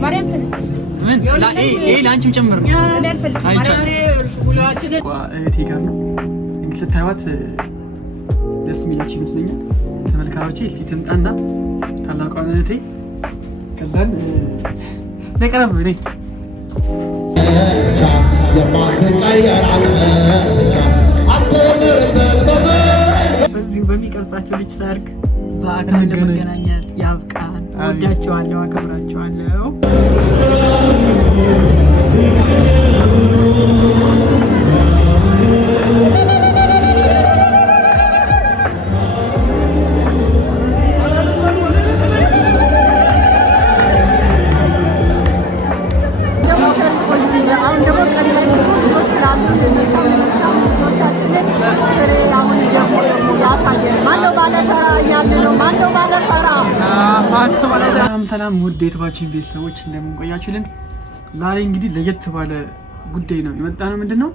ማርያም ተነስ ምን ላንቺም ጨምር ነው እህቴ ጋር ነው እንግዲህ ስታዩት ደስ የሚላችሁ ይመስለኛል ተመልካቾቼ። እስቲ ትምጣና ታላቋን እህቴ ከዛን ለቀረብ ነኝ በዚሁ በሚቀርጻቸው ልጅ ሰርግ በአካል ለመገናኘት ያብቃን። ወዳቸዋለሁ፣ አከብራቸዋለሁ። ሰላም ውድ የዩቲዩባችን ቤተሰቦች እንደምን ቆያችሁልን? ዛሬ እንግዲህ ለየት ባለ ጉዳይ ነው የመጣነው። ምንድነው?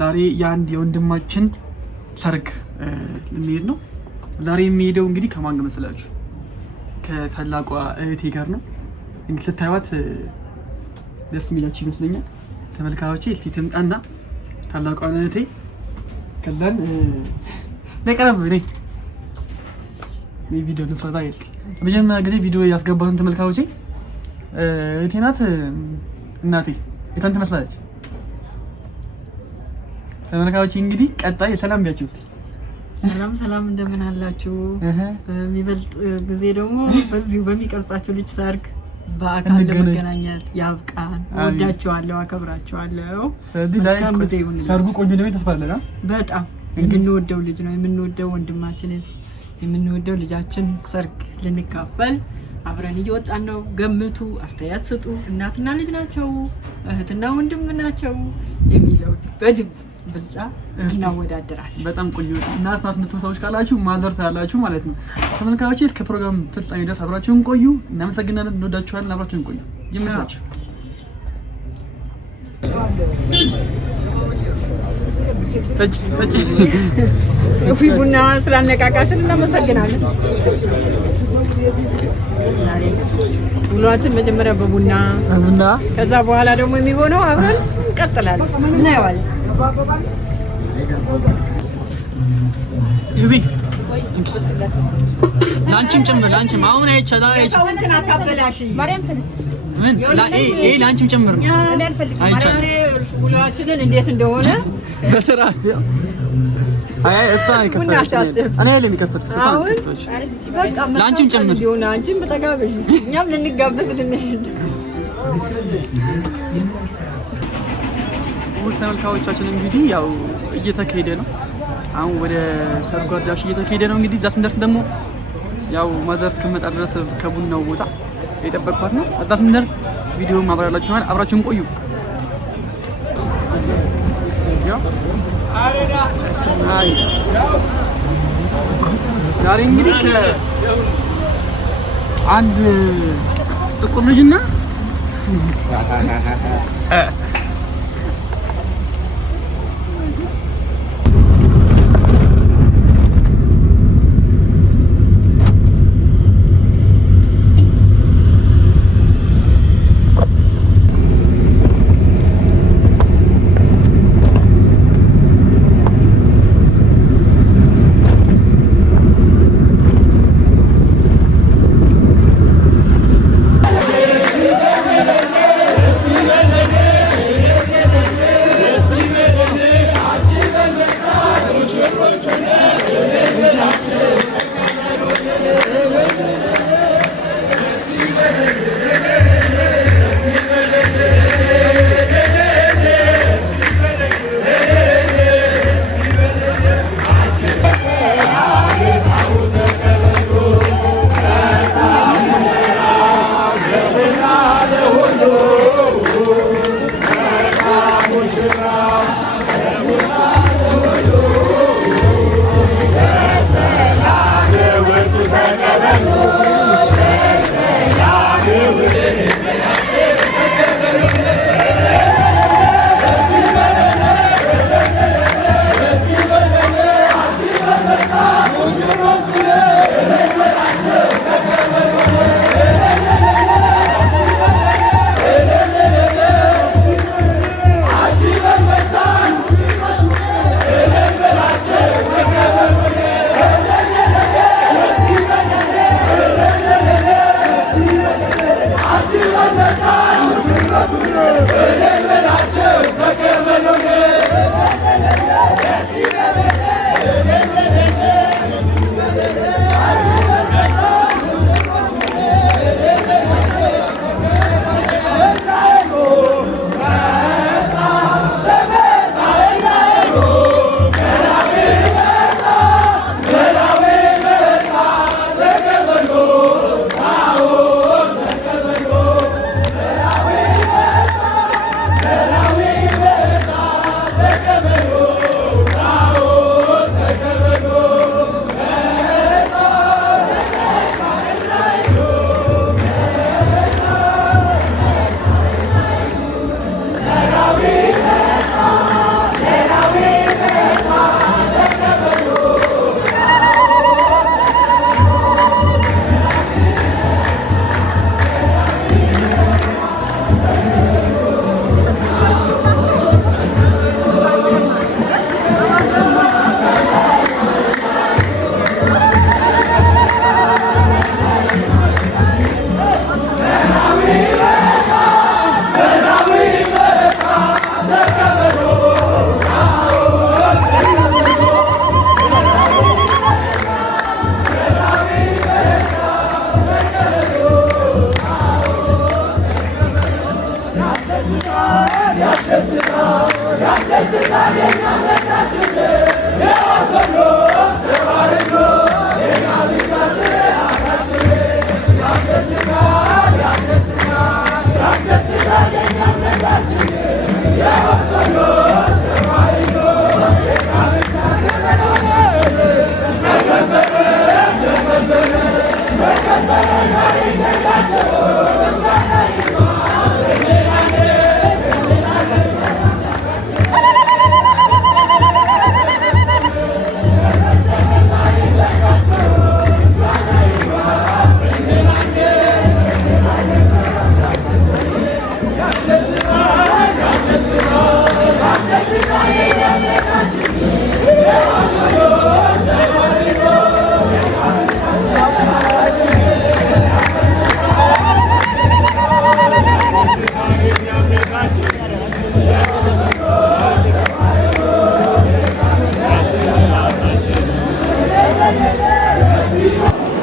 ዛሬ የአንድ የወንድማችን ሰርግ ልንሄድ ነው። ዛሬ የሚሄደው እንግዲህ ከማን ጋር መሰላችሁ? ከታላቋ እህቴ ጋር ነው። እንግዲህ ስታዩት ደስ የሚላችሁ ይመስለኛል ተመልካቾቼ። እስቲ ትምጣና ታላቋን እህቴ ከዛን ለቀረብ ነኝ ቪዲዮ ልሰራ ይል በመጀመሪያ ጊዜ ቪዲዮ ያስገባሁትን ተመልካቾቼ እህቴ ናት። እናቴ የታን ትመስላለች? ተመልካቾቼ እንግዲህ ቀጣይ ሰላም ቢያችሁ። ሰላም እንደምን አላችሁ? በሚበልጥ ጊዜ ደግሞ በዚሁ በሚቀርጻችሁ ልጅ ሰርግ በአካል ለመገናኘት ያብቃን። ወዳቸዋለሁ፣ አከብራቸዋለሁ። ስለዚህ ላይ ሰርጉ ቆንጆ ነው ተስፋ አለና በጣም የምንወደው ልጅ ነው የምንወደው ወንድማችንን የምንወደው ልጃችን ሰርግ ልንካፈል አብረን እየወጣን ነው። ገምቱ፣ አስተያየት ስጡ። እናትና ልጅ ናቸው፣ እህትና ወንድም ናቸው የሚለው በድምጽ ብልጫ እናወዳደራለን። በጣም ቆዩ። እናት ናት የምትሉ ሰዎች ካላችሁ ማዘርት ያላችሁ ማለት ነው። ተመልካቾች እስከ ፕሮግራም ፍጻሜ ድረስ አብራችሁን ቆዩ። እናመሰግናለን፣ እንወዳችኋለን። አብራችሁን ቆዩ። ይመቻችሁ። እፊ ቡና ስላነቃቃሽን እናመሰግናለን። ውሏችን መጀመሪያ በቡና ከዛ በኋላ ደግሞ የሚሆነው አብረን እንቀጥላለን፣ እናየዋለን። ይቢ ላንቺም ጨምር፣ ላንቺም አሁን አይቻለሁ። እንትን አታበላሽ። ማርያም ተነስ ምን ላንቺም ጨምር ነው ውሏችንን እንዴት እንደሆነ በስርዓት አይ እሷ አይከፈለች እኔ ለሚከፈል ላንቺም ጨምር ይሁን። አንቺም በተጋበዥ እኛም ልንጋበዝ ልንሄድ። ውድ ተመልካቾቻችን እንግዲህ ያው እየተካሄደ ነው። አሁን ወደ ሰርጉ አዳራሽ እየተካሄደ ነው። እንግዲህ እዛ ስንደርስ ደግሞ ያው ማዘር እስክመጣ ድረስ ከቡናው ቦታ የጠበቅኳት ነው። እዛ ስንደርስ ቪዲዮ ማብራራላችሁ ማለት አብራችሁን ቆዩ። ዛሬ እንግዲህ አንድ ጥቁር ልጅና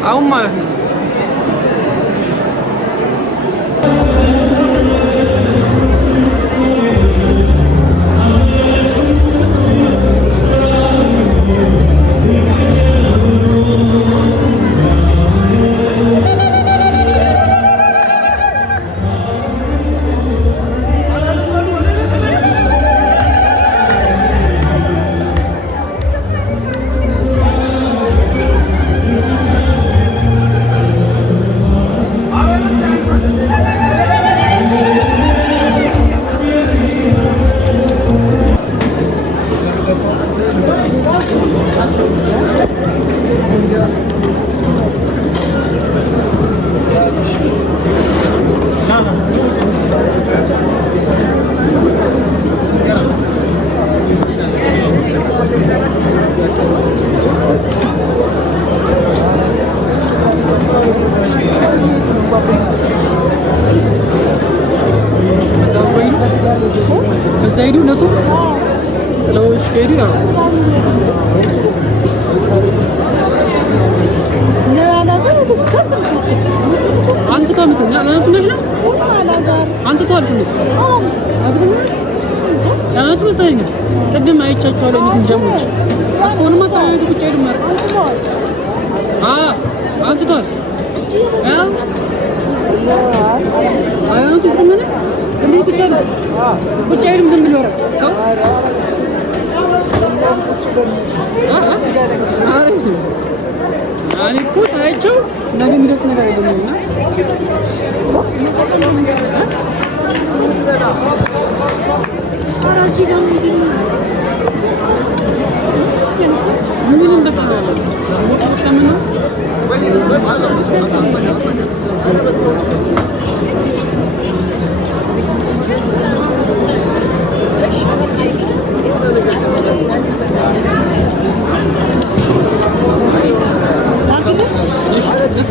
አሁን ማለት ነው ሄዱ እነሱ ጥለውሽ ከሄዱ ያው አንስቶ መሰለኝ አላንቱ ነሽ አንስቶ አልኩኝ አላንቱ መሰለኝ ቅድም አይቻቸዋለሁ እንዴት ጀሞች አስኮንማ ሳይቱ ቁጭ ሄዱ ማለት አንስቷል ያው አላንቱ ተነነ እንዴ ቁጭ ሄዱ ቁጭ ሄዱ ዝም ብሎ ነው አይ እኮ ታይቸው ነገ የሚደርስ ነገር አይደለምና ምንም በጣም ሸምነው Just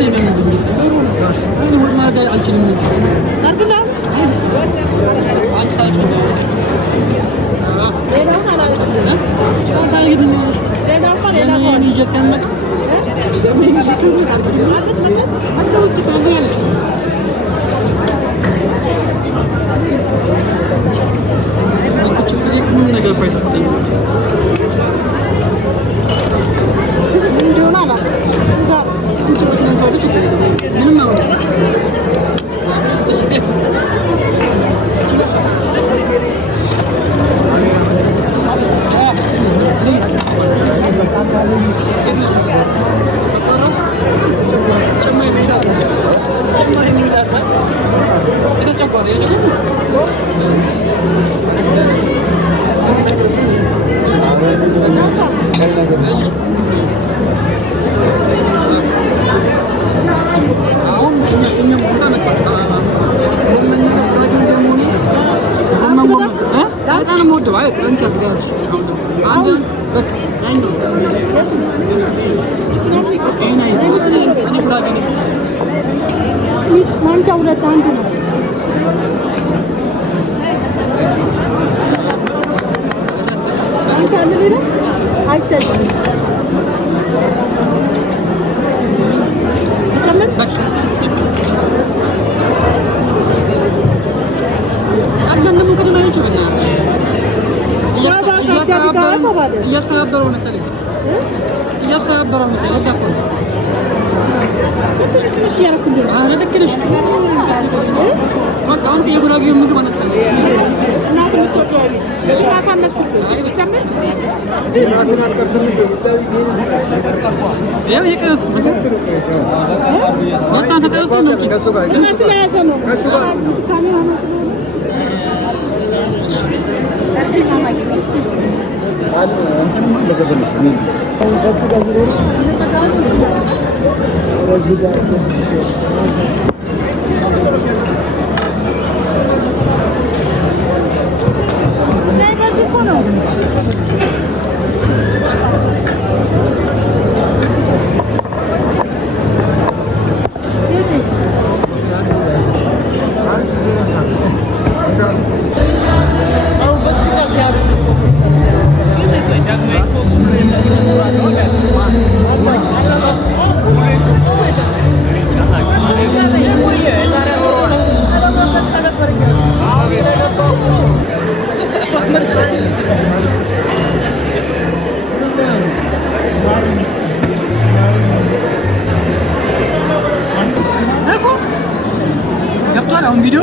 ቪዲዮ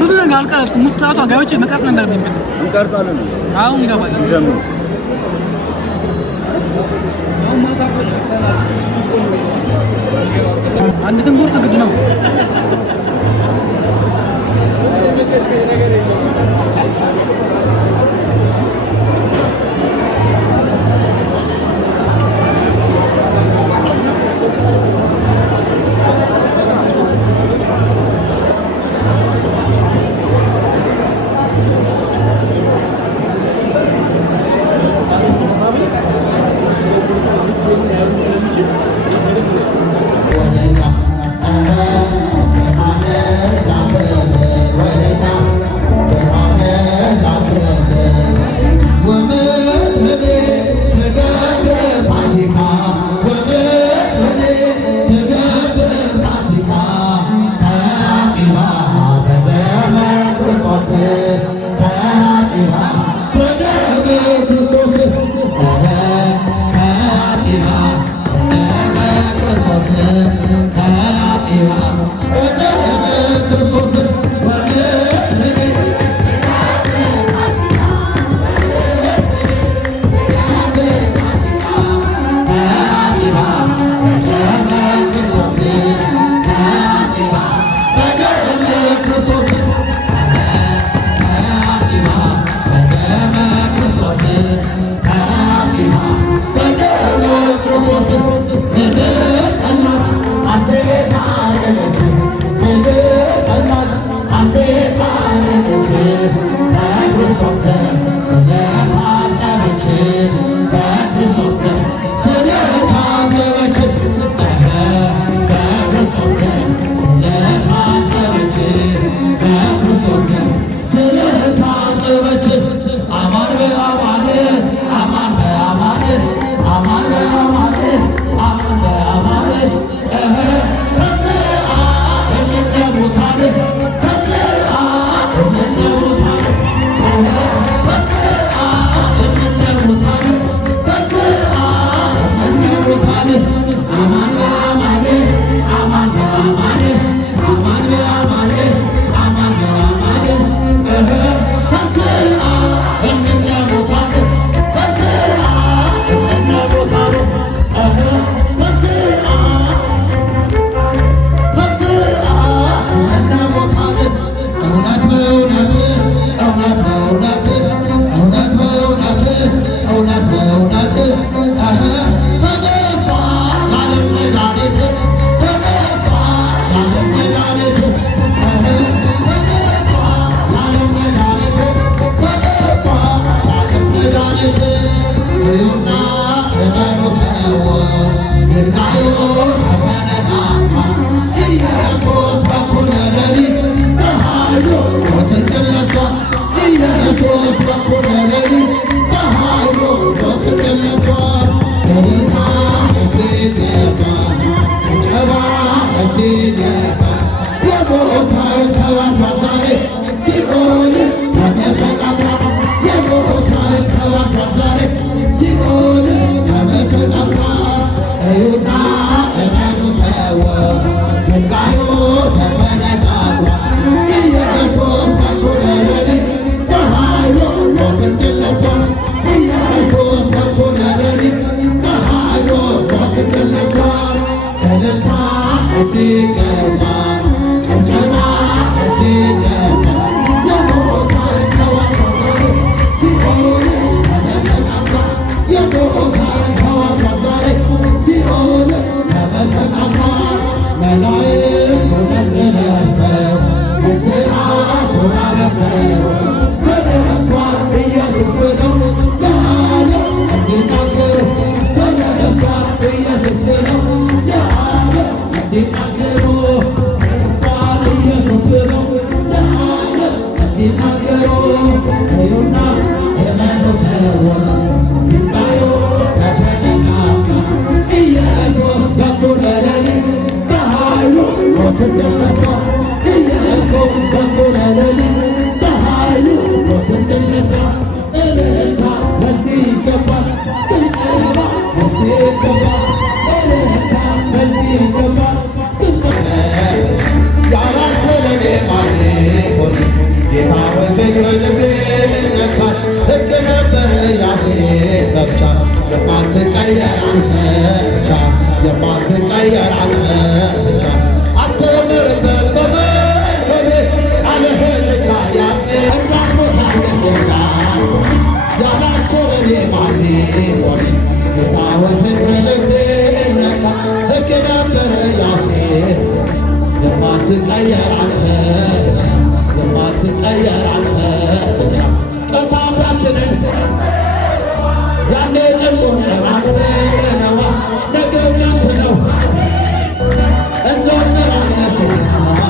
ብዙ ነገር አልቀረጽኩም። ሙስጣቷ ገብቼ መቅረጽ ነበረብኝ። እንቀርጻለን። አሁን ገባኝ። ሲዘምሩ አንድ ትንጉርት ግድ ነው። Thank you. የማትቀየር አንተ ብቻ የማትቀየር አንተ ብቻ ቀሳፊያችንን ያኔ ጭንቁን ቀን አልፈነዋ ነገው ያንተ ነው እንዘምራለን ፊትነዋ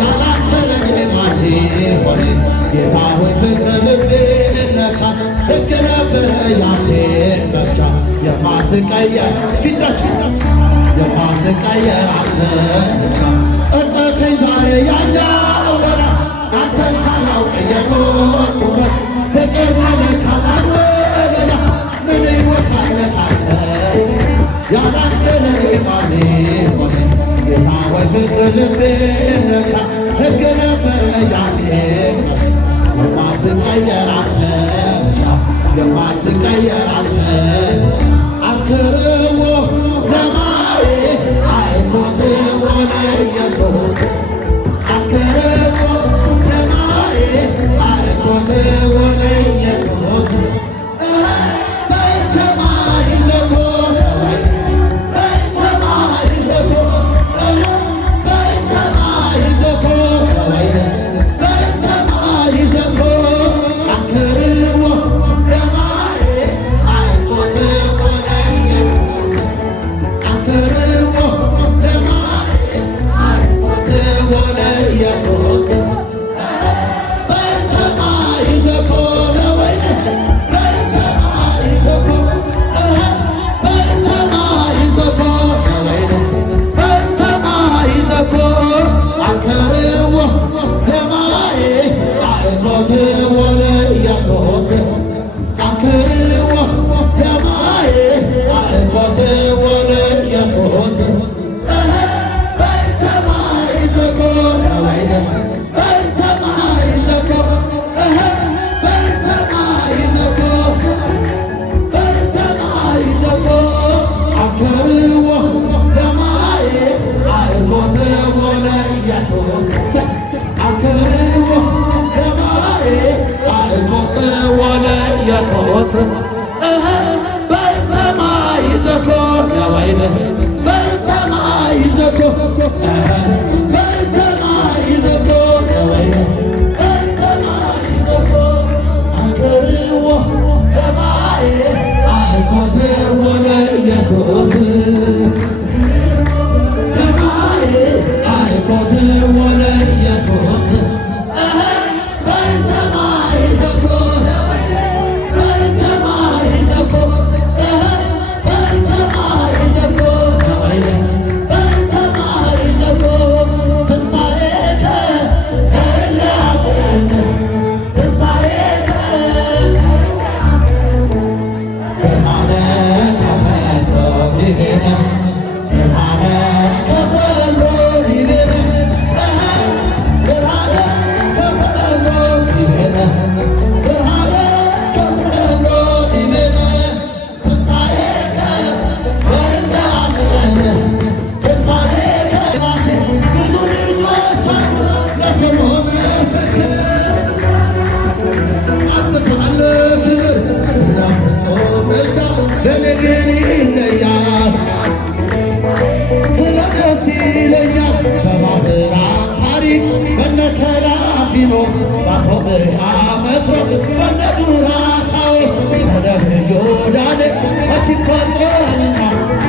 ያላንተ ለኔ ማን ሆነ ጌታ ሆይ ፍቅር ልቤን ነካ ሕግ ነበረ ያኔ መፍቻ የማትቀየር እስኪጃችሁ የማትቀየር አንተ ብቻ ጸጸተኝ ዛሬ ያኛው ገና አንተን ሳላውቅ የኖርኩበት ፍቅር ማለት ካማን ወገና ምን ሕይወት አለህ አንተ ያላንተ ለኔ ማን ሆነ ጌታ ሆይ ፍቅር ልቤን ነካ ሕግ ነበረ ያኔ የማትቀየር አንተ ብቻ የማትቀየር አንተ አንክርዎ ለማየ አይኮትዎ ለኢየሱስ አንክርዎ ለማየ አይኮትዎ ለኢየሱስ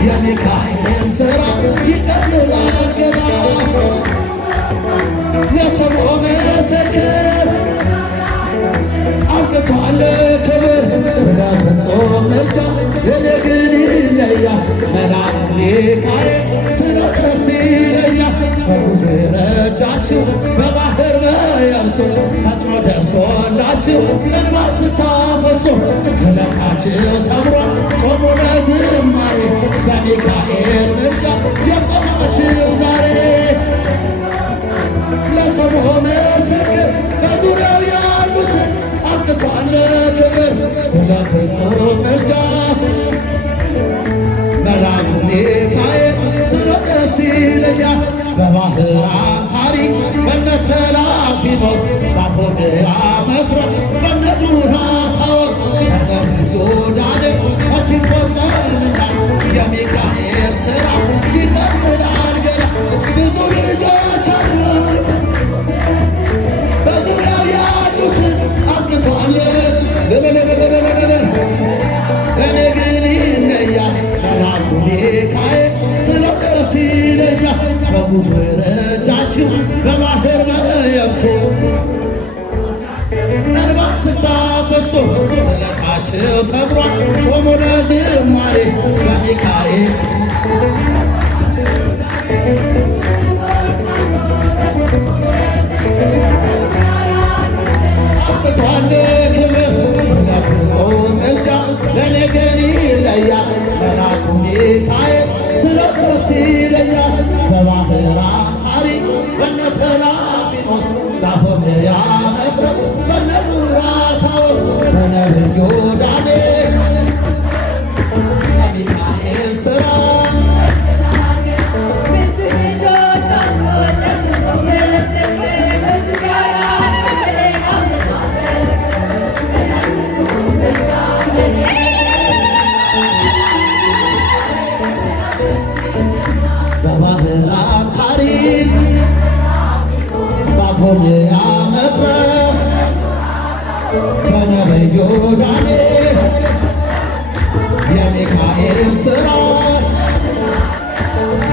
የሚካኤል ሥራ ይቀጥላል ገና ለስሙ ምስክር አብቅቷል ክብር ስለ ፍጹም ምልጃ የኔ ግን ይለያል መልአኩ ሚካኤል ስለ ደስ ይለኛል በጉዞ ረዳችሁ በባህር በየብሱ ፈጥኖ ደርሶላችሁ እንባ ስታፈሱ ስለታችሁ ሰምሯል ቆሞ ለዝማሬ በሚካኤል ምልጃ የቆማችሁ ዛሬ ለስሙ ምስክር በዙሪያው ያሉትን አብቅቷል ክብር ስለ ፍጹም ምልጃ መልአኩ ሚካኤል ስለ ደስ ይለኛል በባህር አንካሪ በነ ተላፊኖስ በአፎምያ መትረብ በነ ዱራታዎስ ተጠርቶ ዳነ ከችቦጸምና የሚካኤል ሥራ ይቀጥላል ገና ብዙ ልጆች አሉ አብቅቷል እኔ ግን ይለያል መላኩ ሚካኤል ስለው ደስ ይለኛል በሙሴ ረዳችው በባህር በየብሱ እንባ ስታበሱ ስለታቸው ሰብሯል ቆሞ ለዝማሬ በሚካኤል አብቅቷል ክብር ስለ ፍጹም ምልጃ ለእኔ ግን ይለያል መላኩ ሚካኤል ስለው ደስ ይለኛል በባህራን ታሪክ በነ ተላፊኖስ ዛፎምያ መድረክ በነ ዱራታዎስ በነብዩ ዳንኤል በሚካኤል ሥራ በባህራን ታሪክ ባፎምያ መድረክ በነብዩ ዳንኤል የሚካኤል ሥራ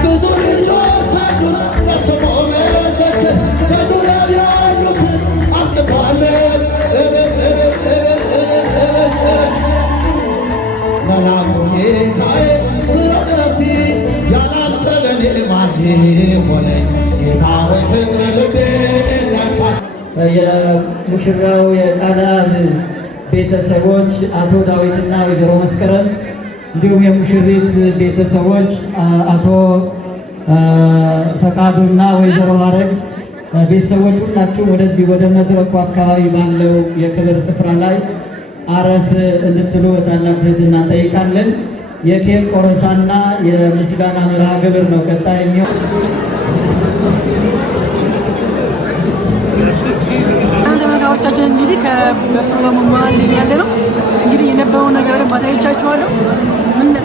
ብዙ ልጆች አሉት በስሙ ምስክር በዙሪያው ያሉትን አብቅቷል መላኩ ሚካኤል ስለው ደስ ያላንተ ለኔ ማን ሆነኝ ጌታ ሆይ ፍቅር ልቤ ነካኝ። የሙሽራው የቃልአብ ቤተሰቦች አቶ ዳዊትና ወይዘሮ መስከረም እንዲሁም የሙሽሪት ቤተሰቦች አቶ ፈቃዱና ወይዘሮ ሀረግ ቤተሰቦች ሁላችሁ ወደዚህ ወደ መድረኩ አካባቢ ባለው የክብር ስፍራ ላይ አረፍ እንድትሉ በታላቅ ትህትና እንጠይቃለን። የኬክ ቆረሳና የምስጋና መርሃ ግብር ነው ቀጣይ የሚሆን። ተመልካቾቻችን እንግዲህ በፕሮግራሙ መሀል ያለ ነው። እንግዲህ የነበረው ነገር ማሳየቻችኋለሁ።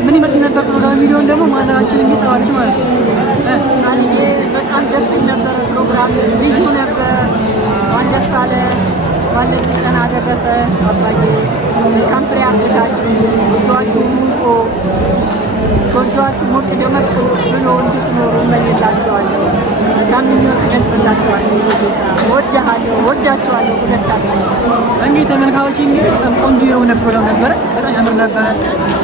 ምን ይመስል ነበር ፕሮግራም የሚለውን ደግሞ ማዘራችን እንግዲህ ተዋለች ማለት ነው። በጣም ደስ ነበረ። ፕሮግራም ልዩ ነበር። እንኳን ደስ አለ ባለዚህ ቀን አደረሰ። አባዬ መልካም ፍሬ አፍርታችሁ ጎጆዋችሁ ሙቆ ጎጆዋችሁ ሞቅ ደመቅ ብሎ እንድትኖሩ እመኝላችኋለሁ። መልካም ምኞት እገልጽላችኋለሁ። ወድሃለሁ፣ ወዳችኋለሁ ሁለታችሁ። እንግዲህ ተመልካቾች እንግዲህ በጣም ቆንጆ የሆነ ፕሮግራም ነበረ። በጣም ያምር ነበረ።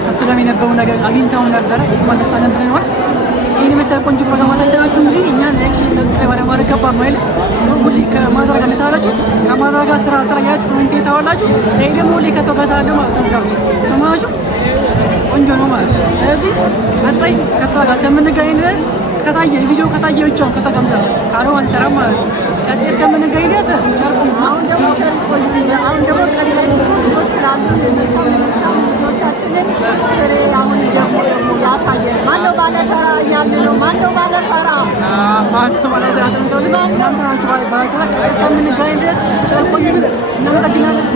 ከሱ ጋር የነበሩ ነገር አግኝተው ነበረ። እንኳን ደስ አለን ብለናል። ይህን የመሰለ ቆንጆ ፕሮግራም አሳይተናችሁ እንግዲህ እኛ ላይክ፣ ሼር፣ ሰብስክራይብ ማድረግ ከባድ ነው አይደል? ሰው ሁሌ ከማድረግ ጋር እንደሳላችሁ ከማድረግ ጋር ስራ ያላችሁ ኮሜንት ታወላችሁ። ይሄ ደግሞ ሁሌ ከሰው ጋር ሳለ ማለት ነው። ሰማችሁ? ቆንጆ ነው ማለት ነው። ስለዚህ ቀጣይ ከስራ ጋር ከምንገናኝ ድረስ ከታየ ቪዲዮ ከታየ ብቻ ከሰው ጋር ካልሆነ አንሰራም ማለት ነው። ቀጣይ እስከምንገናኝ ድረስ አሁን ደግሞ ቸር ቆዩ። አሁን ደግሞ ቀጣይ ብዙ ልጆች ስላሉ መልካም ልጆቻችንን ፍሬ አሁን ደግሞ ያሳየን። ማነው ባለተራ እያልን ነው። ማነው ባለተራ? ባለተራ እስከምንገናኝ ድረስ ቸር ቆዩ። እናመሰግናለን።